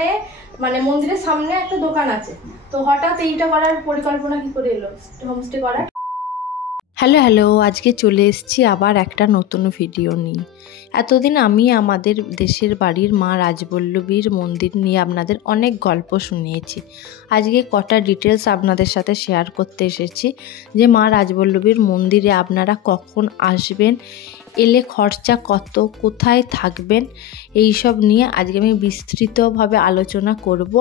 এখানে মানে মন্দিরের সামনে একটা দোকান আছে, তো হঠাৎ এইটা করার পরিকল্পনা কি করে এলো হোমস্টে করার? হ্যালো, আজকে চলে এসেছি আবার একটা নতুন ভিডিও নিয়ে। এতদিন আমি আমাদের দেশের বাড়ির মা রাজবল্লভীর মন্দির নিয়ে আপনাদের অনেক গল্প শুনিয়েছি। আজকে কটা ডিটেলস আপনাদের সাথে শেয়ার করতে এসেছি যে মা রাজবল্লভীর মন্দিরে আপনারা কখন আসবেন, এলে খরচা কত, কোথায় থাকবেন, এই সব নিয়ে আজকে আমি বিস্তৃতভাবে আলোচনা করব।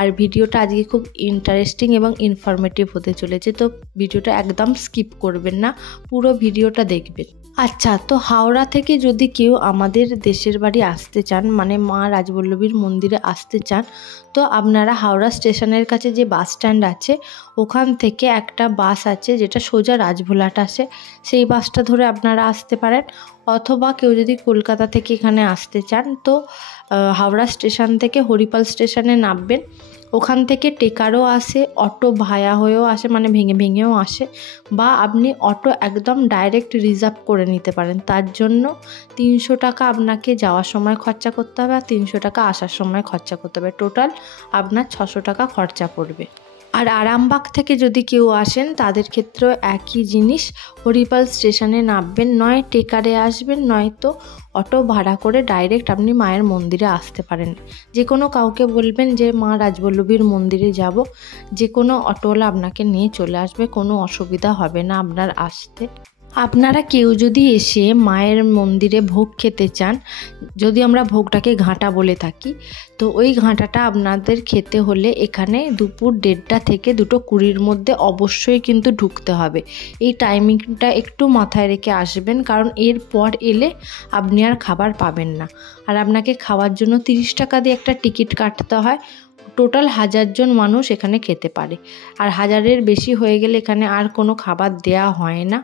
আর ভিডিওটা আজকে খুব ইন্টারেস্টিং এবং ইনফরমেটিভ হতে চলেছে, তো ভিডিওটা একদম স্কিপ করবেন না, পুরো ভিডিওটা দেখবেন। আচ্ছা, তো হাওড়া থেকে যদি কেউ আমাদের দেশের বাড়ি আসতে চান, মানে মা রাজবল্লভীর মন্দিরে আসতে চান, তো আপনারা হাওড়া স্টেশনের কাছে যে বাস স্ট্যান্ড আছে ওখান থেকে একটা বাস আছে যেটা সোজা রাজভোলাট আসে, সেই বাসটা ধরে আপনারা আসতে পারেন। অথবা কেউ যদি কলকাতা থেকে এখানে আসতে চান তো হাওড়া স্টেশন থেকে হরিপাল স্টেশনে নামবেন, ওখান থেকে টেকারও আসে, অটো ভায়া হয়েও আসে, মানে ভেঙে ভেঙেও আসে, বা আপনি অটো একদম ডাইরেক্ট রিজার্ভ করে নিতে পারেন। তার জন্য 300 টাকা আপনাকে যাওয়ার সময় খরচা করতে হবে আর 300 টাকা আসার সময় খরচা করতে হবে, টোটাল আপনার 600 টাকা খরচা পড়বে। আর আরামবাগ থেকে যদি কেউ আসেন তাদের ক্ষেত্রেও একই জিনিস, হরিপাল স্টেশনে নামবেন, নয় টেকারে আসবেন, নয়তো অটো ভাড়া করে ডাইরেক্ট আপনি মায়ের মন্দিরে আসতে পারেন। যে কোনো কাউকে বলবেন যে মা রাজবল্লভীর মন্দিরে যাব, যে কোনো অটোওয়ালা আপনাকে নিয়ে চলে আসবে, কোনো অসুবিধা হবে না আপনার আসতে। আপনারা কেউ যদি এসে মায়ের মন্দিরে ভোগ খেতে চান, যদি আমরা ভোগটাকে ঘাঁটা বলে থাকি, তো ওই ঘাঁটাটা আপনাদের খেতে হলে এখানে দুপুর 1:30 থেকে 2:20 মধ্যে অবশ্যই কিন্তু ঢুকতে হবে। এই টাইমিংটা একটু মাথায় রেখে আসবেন, কারণ এরপর এলে আপনি আর খাবার পাবেন না। আর আপনাকে খাওয়ার জন্য 30 টাকা দিয়ে একটা টিকিট কাটতে হয়। টোটাল 1000 জন মানুষ এখানে খেতে পারে, আর 1000-এর বেশি হয়ে গেলে এখানে আর কোনো খাবার দেয়া হয় না,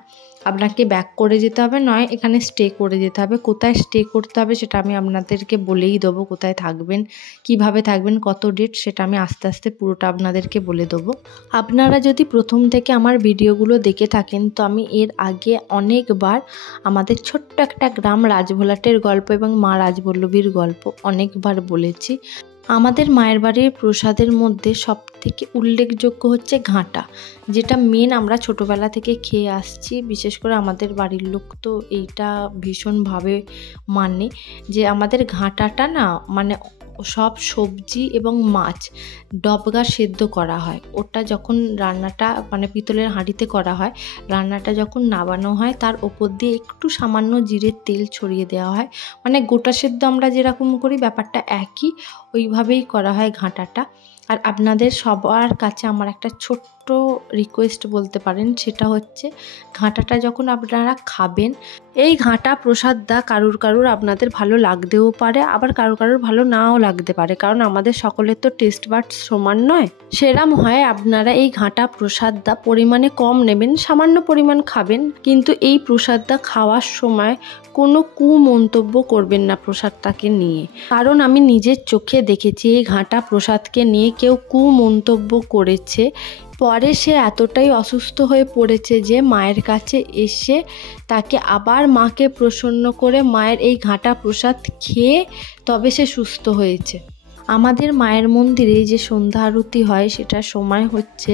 আপনাকে ব্যাক করে যেতে হবে, নয় এখানে স্টে করে যেতে হবে। কোথায় স্টে করতে হবে সেটা আমি আপনাদেরকে বলেই দেবো, কোথায় থাকবেন, কিভাবে থাকবেন, কত ডেট, সেটা আমি আস্তে আস্তে পুরোটা আপনাদেরকে বলে দেবো। আপনারা যদি প্রথম থেকে আমার ভিডিওগুলো দেখে থাকেন তো আমি এর আগে অনেকবার আমাদের ছোট্ট একটা গ্রাম রাজভোলাটের গল্প এবং মা রাজবল্লভীর গল্প অনেকবার বলেছি। আমাদের মায়ের বাড়ির প্রসাদের মধ্যে সবথেকে উল্লেখযোগ্য হচ্ছে ঘাঁটা, যেটা মেন আমরা ছোটোবেলা থেকে খেয়ে আসছি। বিশেষ করে আমাদের বাড়ির লোক তো এইটা ভীষণভাবে মানে, যে আমাদের ঘাঁটাটা না মানে সব সবজি এবং মাছ ডবগা সেদ্ধ করা হয়। ওটা যখন রান্নাটা মানে পিতলের হাঁড়িতে করা হয়, রান্নাটা যখন নামানো হয় তার ওপর দিয়ে একটু সামান্য জিরের তেল ছড়িয়ে দেওয়া হয়, মানে গোটা সেদ্ধ আমরা যেরকম করি ব্যাপারটা একই, ওইভাবেই করা হয় ঘাঁটাটা। আর আপনাদের সবার কাছে আমার একটা ছোট্ট রিকোয়েস্ট বলতে পারেন, সেটা হচ্ছে ঘাঁটাটা যখন আপনারা খাবেন, এই ঘাঁটা প্রসাদটা কারুর আপনাদের ভালো লাগতেও পারে, আবার কারুর ভালো নাও লাগতে পারে, কারণ আমাদের সকলের তো টেস্ট বাডস সমান নয়। সেরাম হয় আপনারা এই ঘাঁটা প্রসাদটা পরিমাণে কম নেবেন, সামান্য পরিমাণ খাবেন, কিন্তু এই প্রসাদটা খাওয়ার সময় কোনো কুমন্তব্য করবেন না প্রসাদটাকে নিয়ে, কারণ আমি নিজের চোখে দেখেছি এই ঘাঁটা প্রসাদকে নিয়ে কেউ কুমন্তব্য করেছে, পরে সে এতটাই অসুস্থ হয়ে পড়েছে যে মায়ের কাছে এসে তাকে আবার মাকে প্রসন্ন করে মায়ের এই ঘাঁটা প্রসাদ খেয়ে তবে সে সুস্থ হয়েছে। আমাদের মায়ের মন্দিরে যে সন্ধ্যা আরতি হয় সেটার সময় হচ্ছে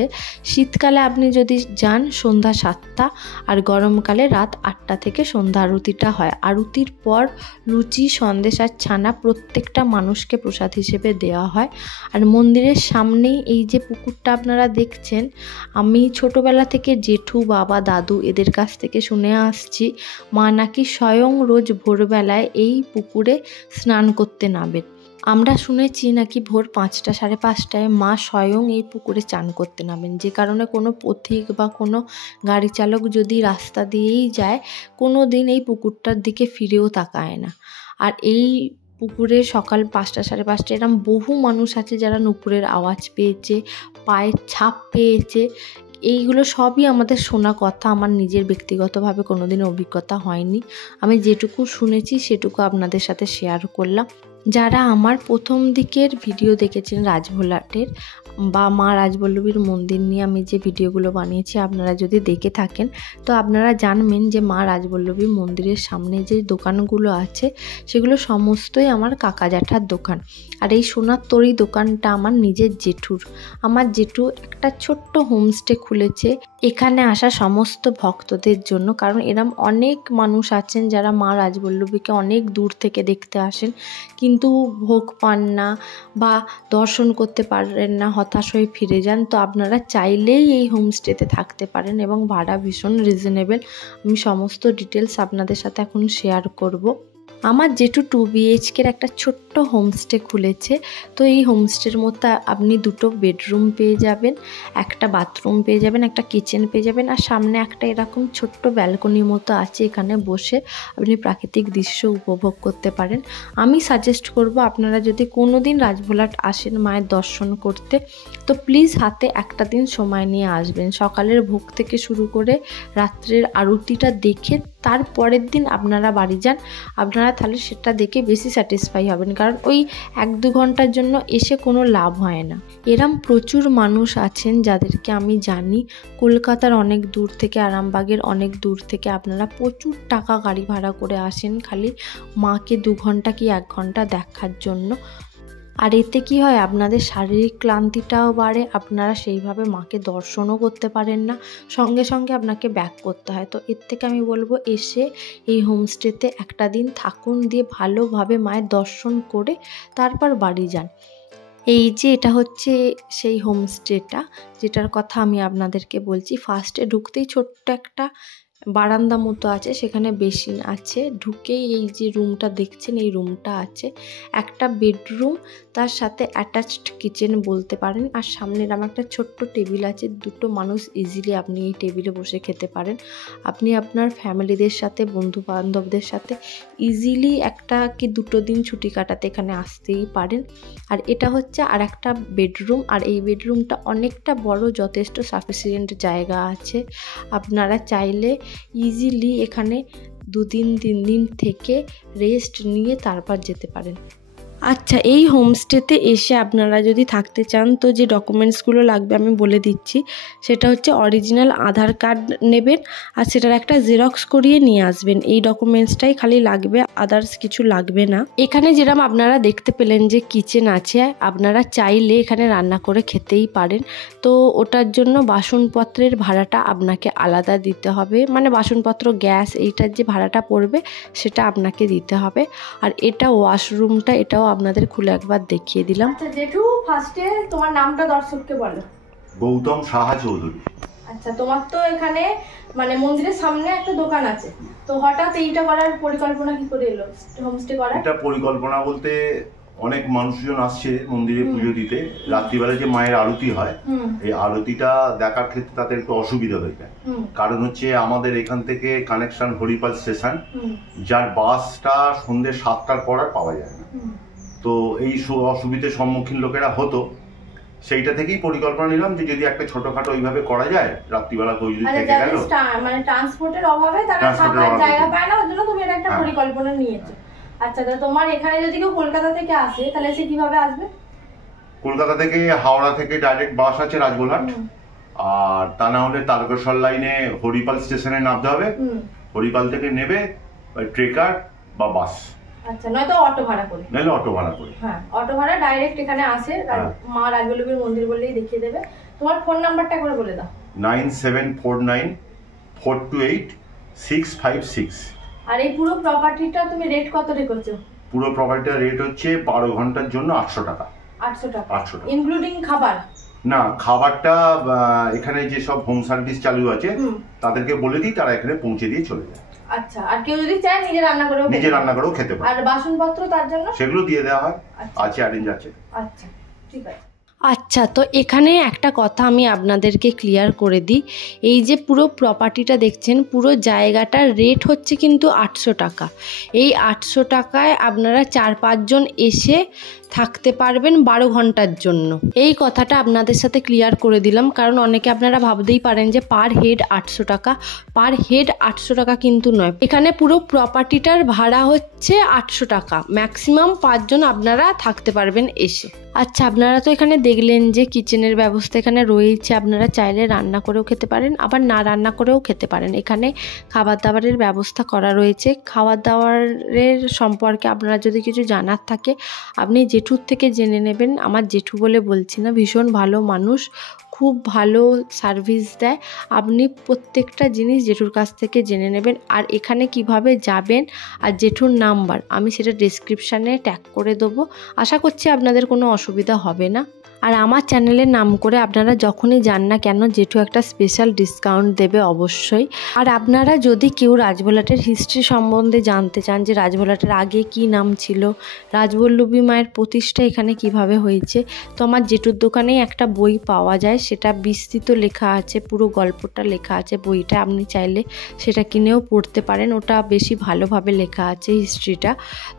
শীতকালে আপনি যদি যান সন্ধ্যা 7টা, আর গরমকালে রাত 8টা থেকে সন্ধ্যা আরতিটা হয়। আরতির পর লুচি, সন্দেশ আর ছানা প্রত্যেকটা মানুষকে প্রসাদ হিসেবে দেওয়া হয়। আর মন্দিরের সামনেই এই যে পুকুরটা আপনারা দেখছেন, আমি ছোটোবেলা থেকে জেঠু, বাবা, দাদু এদের কাছ থেকে শুনে আসছি মা নাকি স্বয়ং রোজ ভোরবেলায় এই পুকুরে স্নান করতে নামেন। আমরা শুনেছি নাকি ভোর 5টা, 5:30টায় মা স্বয়ং এই পুকুরে চান করতে নামেন, যে কারণে কোনো পথিক বা কোনো গাড়ি চালক যদি রাস্তা দিয়েই যায় কোনো দিন এই পুকুরটার দিকে ফিরেও তাকায় না। আর এই পুকুরে সকাল 5টা, 5:30 এরকম বহু মানুষ আছে যারা নুপুরের আওয়াজ পেয়েছে, পায়ের ছাপ পেয়েছে। এইগুলো সবই আমাদের শোনা কথা, আমার নিজের ব্যক্তিগতভাবে কোনোদিন অভিজ্ঞতা হয়নি। আমি যেটুকু শুনেছি সেটুকু আপনাদের সাথে শেয়ার করলাম। যারা আমার প্রথম দিকের ভিডিও দেখেছেন রাজভোলাটের বা মা রাজবল্লভীর মন্দির নিয়ে আমি যে ভিডিওগুলো বানিয়েছি, আপনারা যদি দেখে থাকেন তো আপনারা জানবেন যে মা রাজবল্লভী মন্দিরের সামনে যে দোকানগুলো আছে সেগুলো সমস্তই আমার কাকা জ্যাঠার দোকান। আর এই সোনার তরী দোকানটা আমার নিজের জেঠুর। আমার জেঠু একটা ছোট্ট হোমস্টে খুলেছে এখানে আসা সমস্ত ভক্তদের জন্য, কারণ এরম অনেক মানুষ আছেন যারা মা রাজবল্লভীকে অনেক দূর থেকে দেখতে আসেন কিন্তু ভোগ পান না বা দর্শন করতে পারেন না, হতাশ হয়ে ফিরে যান। তো আপনারা চাইলেই এই হোমস্টেতে থাকতে পারেন এবং ভাড়া ভীষণ রিজনেবল। আমি সমস্ত ডিটেলস আপনাদের সাথে এখন শেয়ার করব। আমার জেঠু 2 BHK একটা ছোট্ট হোমস্টে খুলেছে। তো এই হোমস্টের মধ্যে আপনি 2টো বেডরুম পেয়ে যাবেন, একটা বাথরুম পেয়ে যাবেন, একটা কিচেন পেয়ে যাবেন, আর সামনে একটা এরকম ছোট্ট ব্যালকনির মতো আছে। এখানে বসে আপনি প্রাকৃতিক দৃশ্য উপভোগ করতে পারেন। আমি সাজেস্ট করব আপনারা যদি কোনো দিন রাজভোলাট আসেন মায়ের দর্শন করতে তো প্লিজ হাতে একটা দিন সময় নিয়ে আসবেন। সকালের ভোগ থেকে শুরু করে রাত্রের আরতিটা দেখে তারপরের দিন আপনারা বাড়ি যান। আপনারা তাহলে সেটা দেখে বেশি স্যাটিসফাই হবেন, কারণ ওই 1-2 ঘন্টার জন্য এসে কোনো লাভ হয় না। এরম প্রচুর মানুষ আছেন যাদেরকে আমি জানি কলকাতার অনেক দূর থেকে, আরামবাগের অনেক দূর থেকে আপনারা প্রচুর টাকা গাড়ি ভাড়া করে আসেন খালি মাকে 2 ঘন্টা কি 1 ঘন্টা দেখার জন্য। আর এতে কি হয়, আপনাদের শারীরিক ক্লান্তিটাও বাড়ে, আপনারা সেইভাবে মাকে দর্শনও করতে পারেন না, সঙ্গে সঙ্গে আপনাকে ব্যাক করতে হয়। তো এর থেকে আমি বলবো এসে এই হোমস্টেতে একটা দিন থাকুন, দিয়ে ভালোভাবে মায়ের দর্শন করে তারপর বাড়ি যান। এই যে এটা হচ্ছে সেই হোমস্টেটা যেটার কথা আমি আপনাদেরকে বলছি। ফার্স্টে ঢুকতেই ছোট্ট একটা বারান্দা মতো আছে, সেখানে বেসিন আছে। ঢুকেই এই যে রুমটা দেখছেন এই রুমটা আছে, একটা বেডরুম, তার সাথে অ্যাটাচড কিচেন বলতে পারেন। আর সামনের আমার একটা ছোট্ট টেবিল আছে, 2টো মানুষ ইজিলি আপনি এই টেবিলে বসে খেতে পারেন। আপনি আপনার ফ্যামিলিদের সাথে, বন্ধু বান্ধবদের সাথে ইজিলি 1 কি 2 দিন ছুটি কাটাতে এখানে আসতেই পারেন। আর এটা হচ্ছে আর একটা বেডরুম, আর এই বেডরুমটা অনেকটা বড়, যথেষ্ট সাফিসিয়েন্ট জায়গা আছে। আপনারা চাইলে ইজিলি এখানে 2-3 দিন থেকে রেস্ট নিয়ে তারপর যেতে পারেন। আচ্ছা, এই হোমস্টেতে এসে আপনারা যদি থাকতে চান তো যে ডকুমেন্টসগুলো লাগবে আমি বলে দিচ্ছি। সেটা হচ্ছে অরিজিনাল আধার কার্ড নেবেন, আর সেটার একটা জেরক্স করিয়ে নিয়ে আসবেন। এই ডকুমেন্টসটাই খালি লাগবে, আদার্স কিছু লাগবে না। এখানে যেরকম আপনারা দেখতে পেলেন যে কিচেন আছে, আপনারা চাইলে এখানে রান্না করে খেতেই পারেন। তো ওটার জন্য বাসনপত্রের ভাড়াটা আপনাকে আলাদা দিতে হবে, মানে বাসনপত্র, গ্যাস, এইটার যে ভাড়াটা পড়বে সেটা আপনাকে দিতে হবে। আর এটা ওয়াশরুমটা, এটাও আপনাদের খুলে একবার দেখিয়ে দিলাম। আচ্ছা জেঠু, ফার্স্টে তোমার নামটা দর্শককে বলো। গৌতম সাহা চৌধুরী। আচ্ছা, তোমার তো এখানে মানে মন্দিরের সামনে একটা দোকান আছে, তো হঠাৎ এইটা করার পরিকল্পনা কি করে এলো, হোমস্টে করার? এটা পরিকল্পনা বলতে অনেক মানুষজন আসছে মন্দিরে পুজো দিতে, রাত্রিবেলা যে মায়ের আরতি হয় এই আরতিটা দেখার ক্ষেত্রে তাদের একটু অসুবিধা হয়ে যায়। কারণ হচ্ছে আমাদের এখান থেকে কানেকশন হরিপাল স্টেশন, যার বাসটা সন্ধ্যে 7টার পর আর পাওয়া যায় না। তো এই অসুবিধার সম্মুখীন লোকেরা হতো, সেইটা থেকেই পরিকল্পনা নিলাম যে যদি একটা ছোটখাটো ওইভাবে করা যায়, রাত্রিবেলা কই যদি থেকে গেল, মানে ট্রান্সপোর্টের অভাবে তারা থাকার জায়গা পায় না, ওই জন্য তুমি এটা একটা পরিকল্পনা নিয়েছো। আচ্ছা, তো তোমার এখানে যদি কেউ কলকাতা থেকে আসে তাহলে সে কিভাবে আসবে? কলকাতা থেকে হাওড়া থেকে ডাইরেক্ট বাস আছে রাজভোলাট, আর তা না হলে তারকেশ্বর লাইনে হরিপাল স্টেশনে নামতে হবে, হরিপাল থেকে নেবে ট্রেকার বা বাস। আচ্ছা, নয়তো অটো ভাড়া করে, নাহলে অটো ভাড়া করে। হ্যাঁ, অটো ভাড়া ডাইরেক্ট এখানে আসে, মা রাজবল্লভীর মন্দির বললেই দেখিয়ে দেবে। তোমার ফোন নাম্বারটা একবার বলে দাও। 9749428656। আর এই পুরো প্রপার্টিটা তুমি রেট কত রেখেছো? পুরো প্রপার্টিটার রেট হচ্ছে 12 ঘন্টার জন্য 800 টাকা। 800 টাকা 800 টাকা ইনক্লুডিং খাবার? না, খাবারটা এখানে যে সব হোম সার্ভিস চালু আছে তাদেরকে বলে দিই, তারা এখানে পৌঁছে দিয়ে চলে যায়। আচ্ছা, আর কেউ যদি চায় নিজে রান্না করেও খেতে পারে? আর বাসনপত্র তার জন্য? সেগুলো দিয়ে দেওয়া হয়, আছে, অ্যারেঞ্জ আছে। আচ্ছা, ঠিক আছে। আচ্ছা, তো এখানে একটা কথা আমি আপনাদেরকে ক্লিয়ার করে দিই। এই যে পুরো প্রপার্টিটা দেখছেন, পুরো জায়গাটার রেট হচ্ছে কিন্তু 800 টাকা। এই 800 টাকায় আপনারা 4-5 জন এসে থাকতে পারবেন 12 ঘন্টার জন্য। এই কথাটা আপনাদের সাথে ক্লিয়ার করে দিলাম, কারণ অনেকে আপনারা ভাবতেই পারেন যে পার হেড 800 টাকা। পার হেড 800 টাকা কিন্তু নয়, এখানে পুরো প্রপার্টিটার ভাড়া হচ্ছে 800 টাকা। ম্যাক্সিমাম 5 জন আপনারা থাকতে পারবেন এসে। আচ্ছা, আপনারা তো এখানে দেখলেন যে কিচেনের ব্যবস্থা এখানে রয়েছে। আপনারা চাইলে রান্না করেও খেতে পারেন, আবার না রান্না করেও খেতে পারেন। এখানে খাবার দাবারের ব্যবস্থা করা রয়েছে। খাবার দাবারের সম্পর্কে আপনারা যদি কিছু জানার থাকে আপনি জেঠুর থেকে জেনে নেবেন। আমার জেঠু বলে বলছি না, ভীষণ ভালো মানুষ, খুব ভালো সার্ভিস দেয়। আপনি প্রত্যেকটা জিনিস জেঠুর কাছ থেকে জেনে নেবেন। আর এখানে কিভাবে যাবেন আর জেঠুর নাম্বার আমি সেটা ডেসক্রিপশানে ট্যাগ করে দেবো। আশা করছি আপনাদের কোনো অসুবিধা হবে না। আর আমার চ্যানেলের নাম করে আপনারা যখনই যান না কেন জেঠু একটা স্পেশাল ডিসকাউন্ট দেবে অবশ্যই। আর আপনারা যদি কেউ রাজবলহাটের হিস্ট্রি সম্বন্ধে জানতে চান, যে রাজবলহাটের আগে কি নাম ছিল, রাজবল্লভী মায়ের প্রতিষ্ঠা এখানে কিভাবে হয়েছে, তো আমার জেঠুর দোকানেই একটা বই পাওয়া যায়, সেটা বিস্তৃত লেখা আছে, পুরো গল্পটা লেখা আছে বইটা। আপনি চাইলে সেটা কিনেও পড়তে পারেন, ওটা বেশি ভালোভাবে লেখা আছে হিস্ট্রিটা।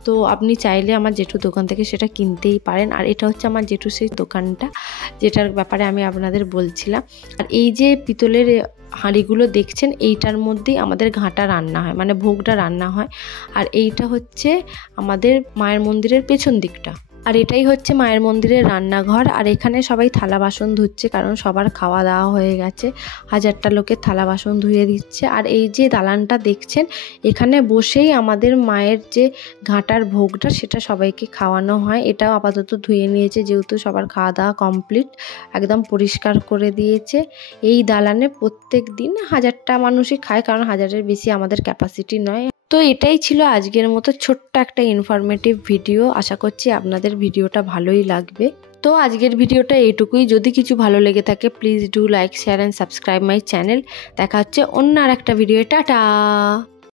তো আপনি চাইলে আমার জেঠুর দোকান থেকে সেটা কিনতেই পারেন। আর এটা হচ্ছে আমার জেঠুর সেই দোকানটা যেটার ব্যাপারে আমি আপনাদের বলছিলাম। আর এই যে পিতলের হাঁড়িগুলো দেখছেন, এইটার মধ্যেই আমাদের ঘাঁটা রান্না হয়, মানে ভোগটা রান্না হয়। আর এইটা হচ্ছে আমাদের মায়ের মন্দিরের পেছন দিকটা। আর এটাই হচ্ছে মায়ের মন্দিরের রান্নাঘর। আর এখানে সবাই থালা বাসন ধুচ্ছে, কারণ সবার খাওয়া দাওয়া হয়ে গেছে। 1000টা লোকের থালা বাসন ধুয়ে দিচ্ছে। আর এই যে দালানটা দেখছেন, এখানে বসেই আমাদের মায়ের যে ঘাঁটার ভোগটা সেটা সবাইকে খাওয়ানো হয়। এটাও আপাতত ধুয়ে নিয়েছে, যেহেতু সবার খাওয়া দাওয়া কমপ্লিট, একদম পরিষ্কার করে দিয়েছে। এই দালানে প্রত্যেক দিন 1000টা মানুষই খায়, কারণ 1000-এর বেশি আমাদের ক্যাপাসিটি নয়। তো এটাই ছিল আজকের মতো ছোট্ট একটা ইনফরমেটিভ ভিডিও। আশা করছি আপনাদের ভিডিওটা ভালোই লাগবে। তো আজকের ভিডিওটা এইটুকুই। যদি কিছু ভালো লেগে থাকে please do like, share and subscribe my channel. দেখা হচ্ছে অন্য আর একটা ভিডিও। টাটা।